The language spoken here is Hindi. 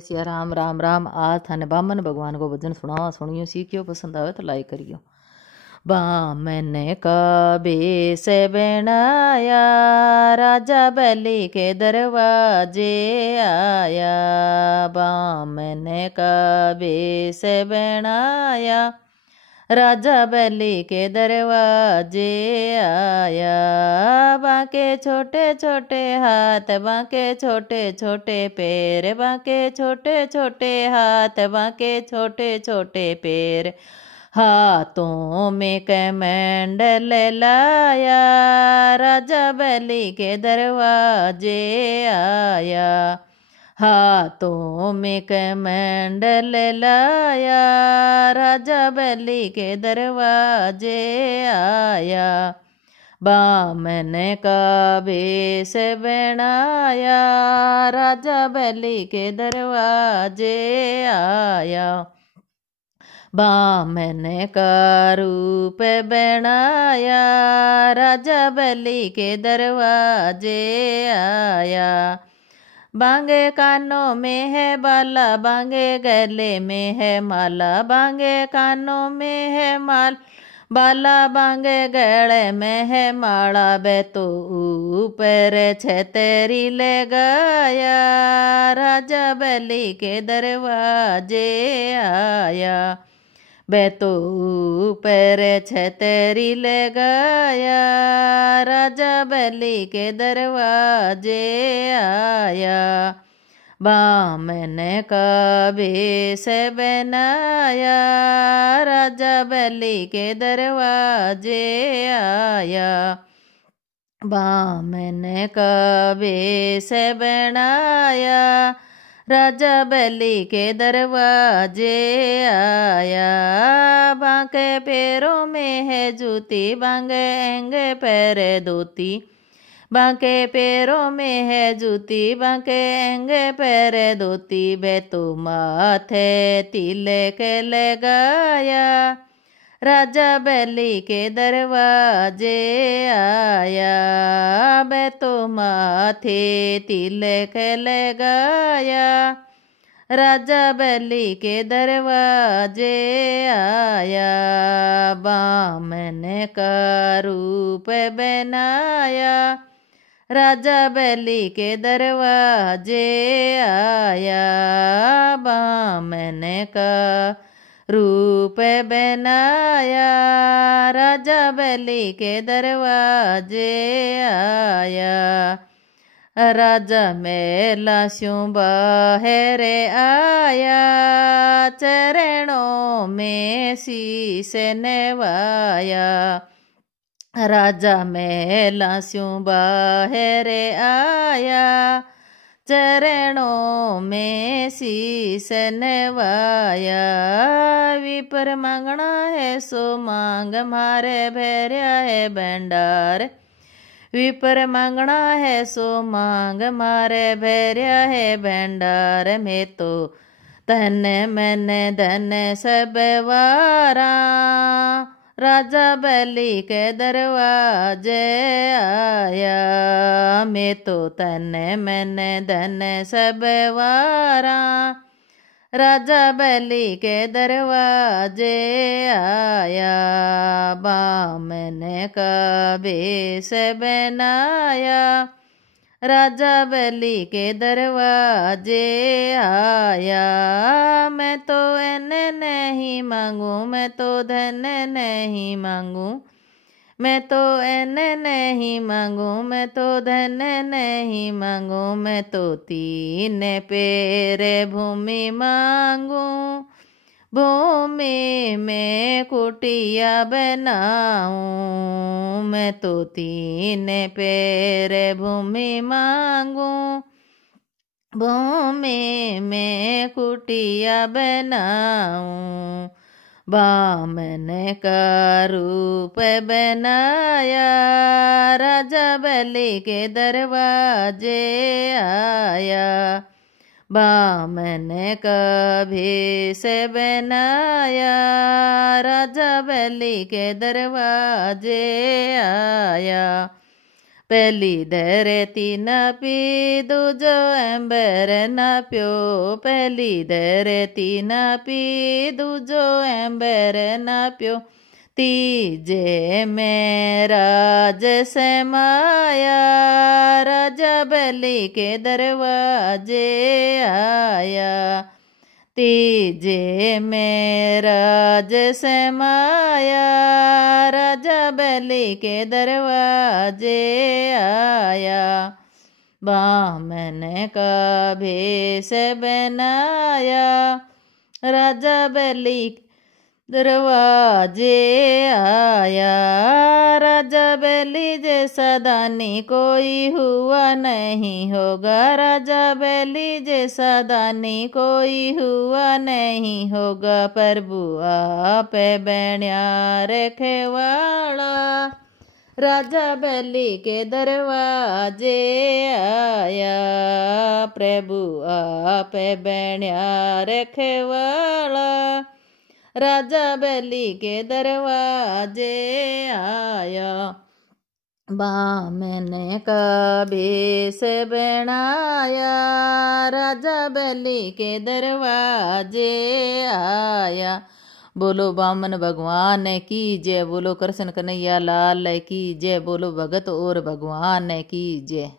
सिया राम राम राम। आज थाने बामन भगवान को भजन सुनावा सुनियो सीखियो। पसंद आवे तो लाइक करियो। बामन का बेस बनाया राजा बलि के दरवाजे आया। बामन का बेस बनाया राजा बलि के दरवाजे आया। बांके छोटे छोटे हाथ बांके छोटे छोटे पैर बांके छोटे छोटे हाथ बांके छोटे छोटे पैर। हाथों में कमंडल लाया राजा बलि के दरवाजे आया। हाथों में कमंडल लाया राजा बलि के दरवाजे आया। बामन का बेस बनाया राजा बलि के दरवाजे आया। बामन का रूप बनाया राजा बलि के दरवाजे आया। बांगे कानों में है बाला बांगे गले में है माला बांगे कानों में है माल बाला बांगे गले में है माला। बे तो ऊपर छतरी ले गया राजा बलि के दरवाजे आया। बे तो ऊपर छतरी ले गया राजा बलि के दरवाजे आया। बामन का बेस बनाया राजा बलि के दरवाजे आया। बामन का बेस बनाया राजा बलि के दरवाजे आया। बांके पैरों में है जूती बांगे एंगे पैर धोती बांके पैरों में है जूती बांके एंगे पैर धोती। बे तो माथे तिलक लगाया राजा बलि के दरवाजे आया। बे तो माथे तिलक लगाया राजा बलि के दरवाजे आया। बामन का रूप बनाया राजा बलि के दरवाजे आया। बामन का रूप बनाया राजा बलि के दरवाजे आया। राजा मेला स्यों बाहर आया चरणों में शीस नवाया। राजा मेला स्यों बाहर आया चरणों में शीस नवाया। विपर मांगना है सो मांग मारे भैर्या है भंडार। विपर मांगना है सो मांग मारे भैर्या है भंडार। में तो तन मन धन सब वारा राजा बलि के दरवाजे आया। में तो तन मन धन सब वारा राजा बलि के दरवाजे आया। बामन का बेस बनाया राजा बलि के दरवाजे आया। मैं तो एन नहीं मांगू मैं तो धन नहीं मांगू मैं तो एन नहीं मांगू मैं तो धन नहीं मांगू। मैं तो तीन पैर भूमि मांगू भूमि में कुटिया बनाऊं। मैं तो तीन पैर भूमि मांगू भूमि में कुटिया बनाऊं। बामन का रूप बनाया राजा बलि के दरवाजे आया। बामन का भेष बनाया राजा बलि के दरवाजे आया। पहली धरती न पी दूजो एम्बर न प्यो, पहली धरती न पी दूजो एम्बर न प्यो, तीजे में राज समाया, राजा बलि के दरवाजे आया, तीजे में राज समाया, राजा बलि के दरवाजे आया, बामन का भेष बनाया, राजा बलि दरवाजे आया, राजा बलि जैसा दानी कोई हुआ नहीं होगा, राजा बलि जैसा दानी कोई हुआ नहीं होगा, प्रभु आप बैण्या रखवाला, राजा बलि के दरवाजे आया, प्रभु आप बैण्या रखवाला, राजा बलि के दरवाजे आया, बामन का भेष बनाया, राजा बलि के दरवाजे आया। बोलो बामन भगवान की जय, बोलो कृष्ण कन्हैया लाल की जय, बोलो भगत और भगवान की जय।